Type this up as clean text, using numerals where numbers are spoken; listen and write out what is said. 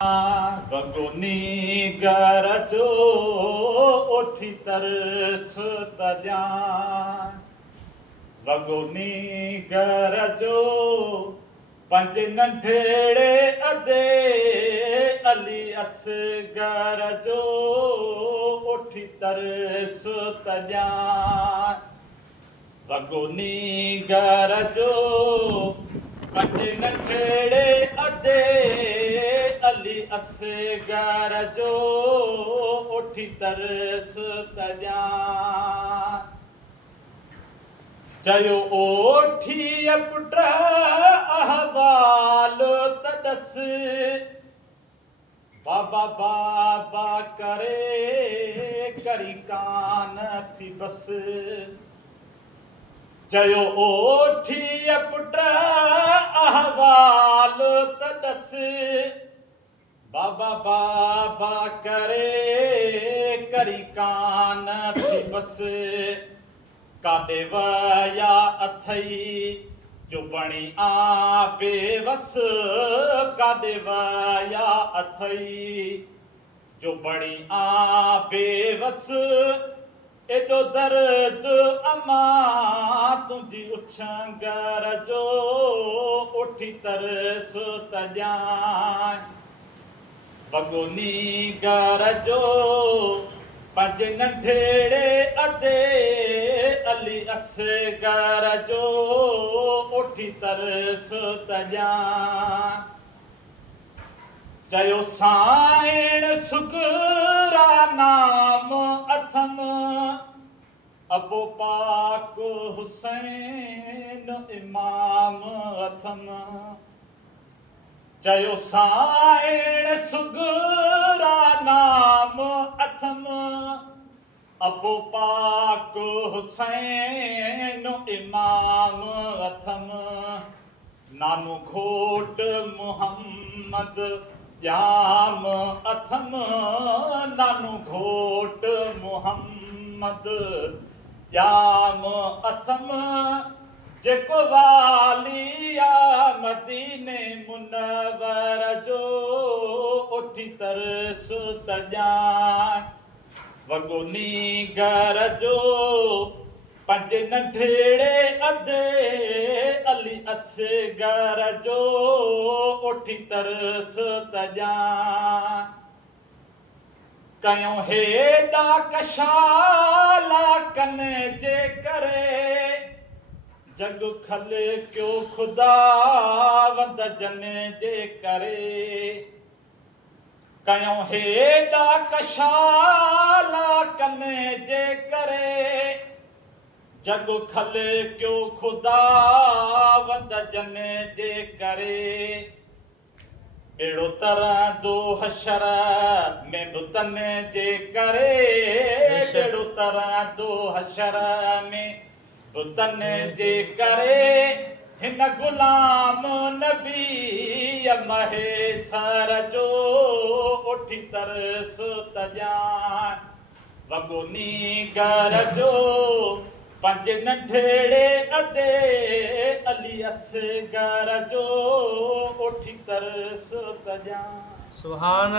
बगुनी घर जो उठी तरस तजान बगुनी घर जो पंज नंढेड़े अदे अली असगर जो उठी तरस तजान बगुनी घर जो पंज नंढेड़े अदे अली असगर जो उठी तरस तजान चयो ओठी पुट अहवाल तदस बाबा बाबा करे करी कान थी बस चयो ओठी पुट अहवाल तदस बाबा बाबा करे करी कान थी बस काॾे वया अथई जो बणी आ बेवस काॾे वया अथई जो बणी आ बेवस एॾो दर्द अमा तुंहिंजी उछंगर जो उठी तरस तजान बगुनी घर जो पंज नंढेड़े अदे अली असगर जो उठी तरस तजान चयो साइण सुगरा नाम अथम अबो पाक हुसैन इमाम अथम चयो साइण सुगरा नाम अथम अबो पाक हुसैन इमाम अथम नानो घोट मुहम्मद जाम अथम नानो घोट मुहम्मद जाम अथम जेको वालिया मदीने मुनवर जो उठी तरस तजान बगुनी घर जो पंज नंढेड़े अदे अली असगर जो उठी तरस तजान कयो हेॾा कशाला कने जे करे जग खल क्यों खुदा वंद जन जे करे कयो हेॾा कशाला कने जे करे जग खल क्यों खुदा वंद जन जे करे अहिड़ो तरह दो हशर में बुतन जे करे अहिड़ो तरह दो हशर में बुतन जे करे हिन गुलाम नबी महेसर जो उठी तरस तजान बगुनी घर जो पंज नंढेड़े अदे अली असगर जो उठी तरस तजान। सुभान